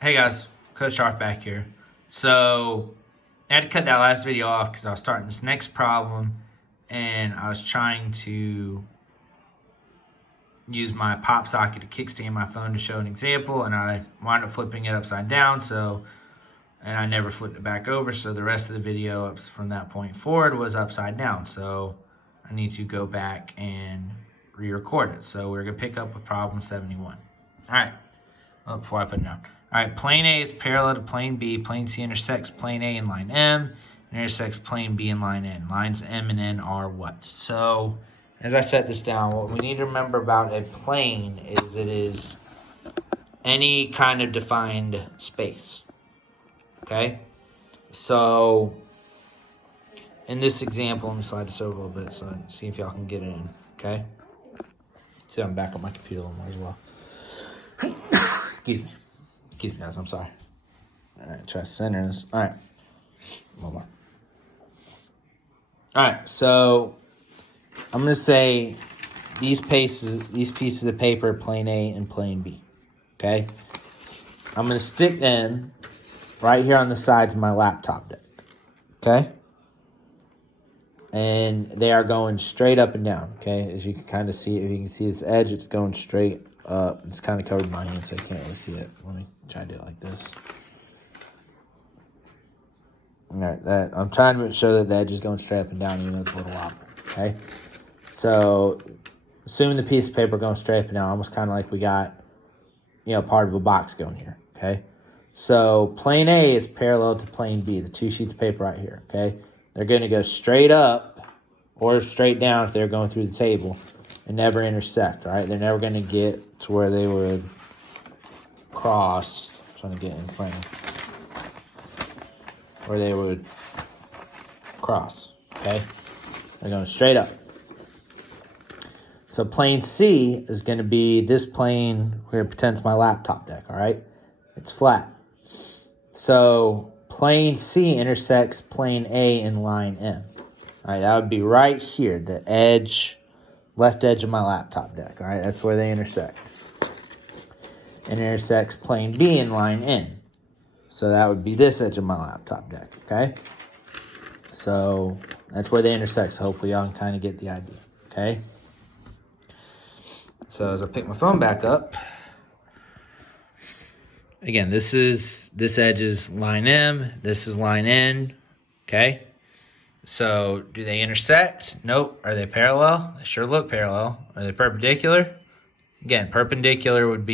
Hey guys, Coach Sharp back here. So I had to cut that last video off because I was starting this next problem and I was trying to use my pop socket to kickstand my phone to show an example, and I wound up flipping it upside down, and I never flipped it back over, so the rest of the video up from that point forward was upside down. So I need to go back and re-record it. So we're gonna pick up with problem 71. All right, before I put it down. All right, plane A is parallel to plane B. Plane C intersects plane A in line M, and intersects plane B in line N. Lines M and N are what? So, as I set this down, what we need to remember about a plane is it is any kind of defined space. Okay? So, in this example, let me slide this over a little bit so I can see if y'all can get it in. Okay? See, I'm back on my computer a little more as well. Excuse me. Excuse me, guys. I'm sorry. All right, try to center this. All right. One more. All right, so I'm going to say these pieces of paper, plane A and plane B. Okay? I'm going to stick them right here on the sides of my laptop deck. Okay? And they are going straight up and down. Okay? As you can kind of see, if you can see this edge, it's going straight up. It's kind of covered my hand, so I can't really see it. Let me try to do it like this. All right, I'm trying to show that the edge is going straight up and down, even though it's a little wobbly. Okay? So, assuming the piece of paper going straight up and down, almost kind of like we got, part of a box going here. Okay? So, plane A is parallel to plane B, the two sheets of paper right here. Okay? They're going to go straight up or straight down if they're going through the table and never intersect, all right? They're never going to get to where they would cross. I'm trying to get in frame. Where they would cross, okay? They're going straight up. So plane C is going to be this plane where it pretends my laptop deck, all right? It's flat. So plane C intersects plane A in line M. All right, that would be right here, the edge, left edge of my laptop deck, all right? That's where they intersect. And intersects plane B in line N. So that would be this edge of my laptop deck, okay? So that's where they intersect, so hopefully y'all can kind of get the idea, okay? So as I pick my phone back up, again, this edge is line M, this is line N, okay? So do they intersect? Nope. Are they parallel? They sure look parallel. Are they perpendicular? Again, perpendicular would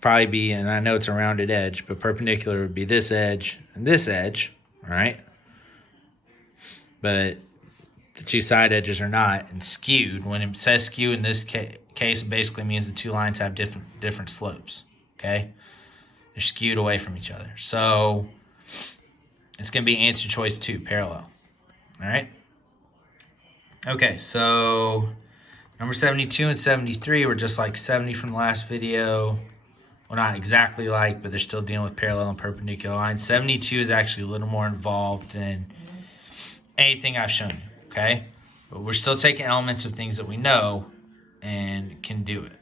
probably be, and I know it's a rounded edge, but perpendicular would be this edge and this edge, all right? But the two side edges are not, and skewed. When it says skew in this case, it basically means the two lines have different slopes, okay? They're skewed away from each other. So it's going to be answer choice 2, parallel, all right? Okay, so number 72 and 73 were just like 70 from the last video. Well, not exactly like, but they're still dealing with parallel and perpendicular lines. 72 is actually a little more involved than anything I've shown you, okay? But we're still taking elements of things that we know and can do it,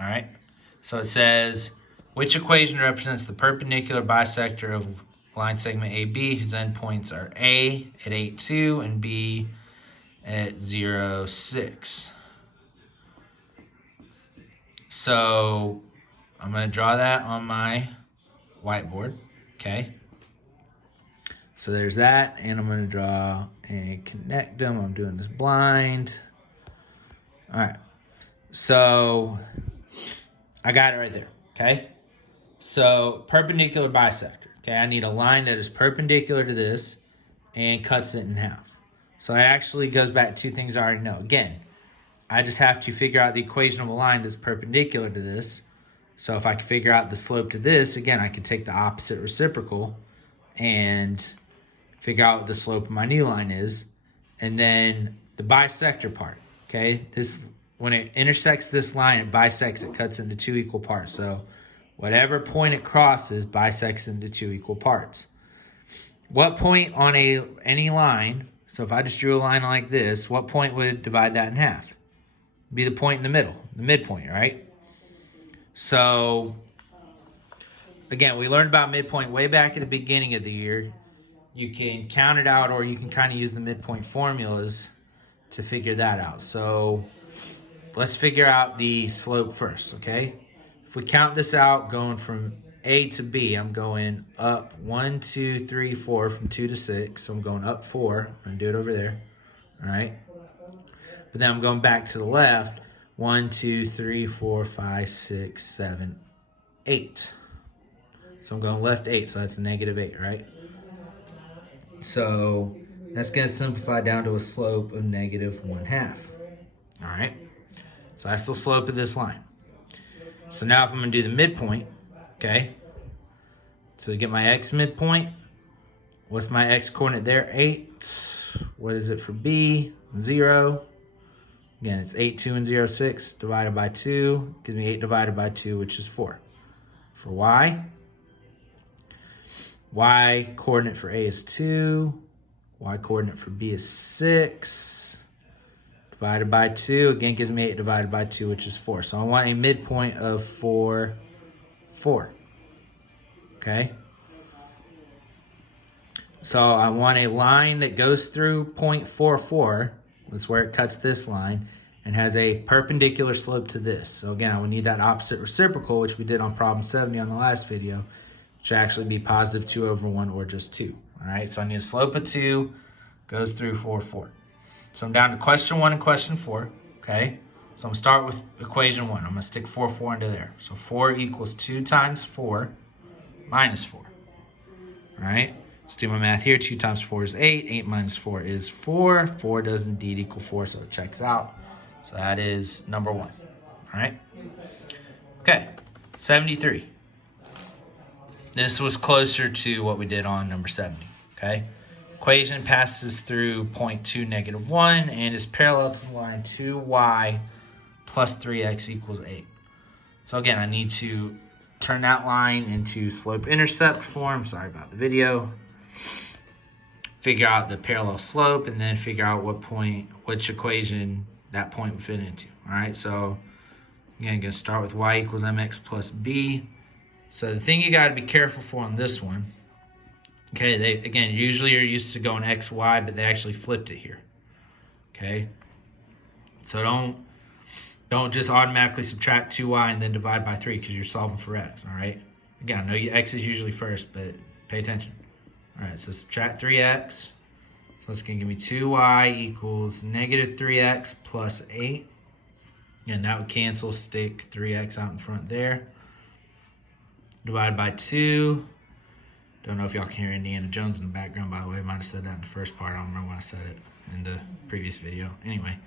all right? So it says, which equation represents the perpendicular bisector of line segment AB, whose endpoints are A at 8,2 and B at 0,6. So I'm going to draw that on my whiteboard, okay? So there's that, and I'm going to draw and connect them. I'm doing this blind. All right. So I got it right there, okay? So perpendicular bisector, okay? I need a line that is perpendicular to this and cuts it in half. So it actually goes back to two things I already know. Again, I just have to figure out the equation of a line that's perpendicular to this. So if I can figure out the slope to this, again, I can take the opposite reciprocal and figure out what the slope of my new line is. And then the bisector part, okay? When it intersects this line, it bisects, it cuts into two equal parts. So whatever point it crosses bisects into two equal parts. What point on any line, so if I just drew a line like this, what point would divide that in half? Be the point in the middle, the midpoint, right? So, again, we learned about midpoint way back at the beginning of the year. You can count it out, or you can kind of use the midpoint formulas to figure that out. So let's figure out the slope first, okay? If we count this out, going from A to B, I'm going up 1, 2, 3, 4, from 2 to 6. So I'm going up 4. I'm going to do it over there, all right? But then I'm going back to the left, 1, 2, 3, 4, 5, 6, 7, 8. So I'm going left 8, so that's a -8, right? So that's going to simplify down to a slope of -1/2. All right? So that's the slope of this line. So now if I'm going to do the midpoint, okay? So to get my x midpoint, what's my x coordinate there? 8. What is it for B? 0. Again, it's 8, 2, and 0, 6 divided by 2. Gives me 8 divided by 2, which is 4. For y, y coordinate for A is 2. Y coordinate for B is 6. Divided by 2, again, gives me 8 divided by 2, which is 4. So I want a midpoint of 4, 4. Okay? So I want a line that goes through point 4, 4. That's where it cuts this line and has a perpendicular slope to this. So again, we need that opposite reciprocal, which we did on problem 70 on the last video, which should actually be positive 2 over 1 or just 2. All right, so I need a slope of 2, goes through 4, 4. So I'm down to question 1 and question 4, okay? So I'm going to start with equation 1. I'm going to stick 4, 4 into there. So 4 equals 2 times 4 minus 4, all right? Let's do my math here. 2 times 4 is 8. 8 minus 4 is 4. 4 does indeed equal 4, so it checks out. So that is number 1. All right? Okay, 73. This was closer to what we did on number 70, okay? Equation passes through point 2, -1, and is parallel to the line 2y plus 3x equals 8. So again, I need to turn that line into slope-intercept form. Sorry about the video. Figure out the parallel slope, and then figure out which equation that point would fit into. All right, so again, I'm going to start with y equals mx plus b. So the thing you got to be careful for on this one, okay, again, usually you're used to going x, y, but they actually flipped it here, okay? So don't just automatically subtract 2y and then divide by 3 because you're solving for x, all right? Again, I know x is usually first, but pay attention. All right, so subtract 3x. So that's going to give me 2y equals -3x plus 8. And that would cancel, stick 3x out in front there. Divided by 2. Don't know if y'all can hear Indiana Jones in the background, by the way. I might have said that in the first part. I don't remember when I said it in the previous video. Anyway.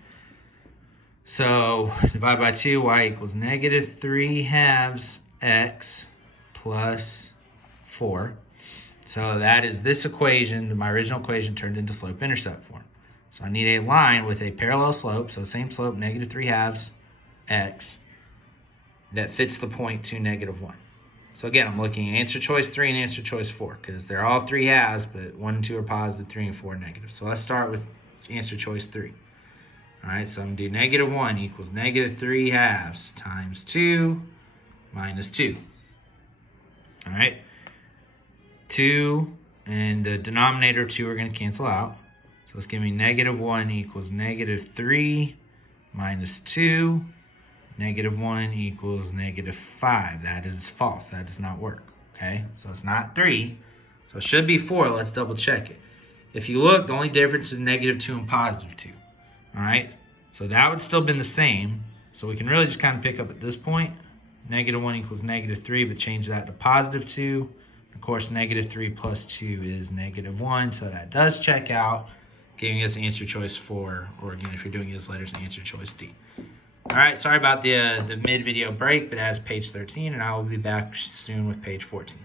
So divide by 2, y equals -3/2 x plus 4. So that is this equation, my original equation, turned into slope-intercept form. So I need a line with a parallel slope, so same slope, -3/2 x, that fits the point 2, -1. So again, I'm looking at answer choice 3 and answer choice 4, because they're all 3 halves, but 1 and 2 are positive, 3 and 4 are negative. So let's start with answer choice 3. All right, so I'm going to do -1 equals -3/2 times 2 minus 2. All right. 2 and the denominator 2 are going to cancel out. So it's giving me -1 equals -3 minus 2. -1 equals -5. That is false. That does not work. Okay, so it's not 3. So it should be 4. Let's double check it. If you look, the only difference is -2 and +2. All right, so that would still been the same. So we can really just kind of pick up at this point. -1 equals -3, but change that to +2. Of course, -3 plus 2 is -1, so that does check out, giving us answer choice 4, or again, if you're doing this letters, answer choice D. All right, sorry about the mid-video break, but that is page 13, and I will be back soon with page 14.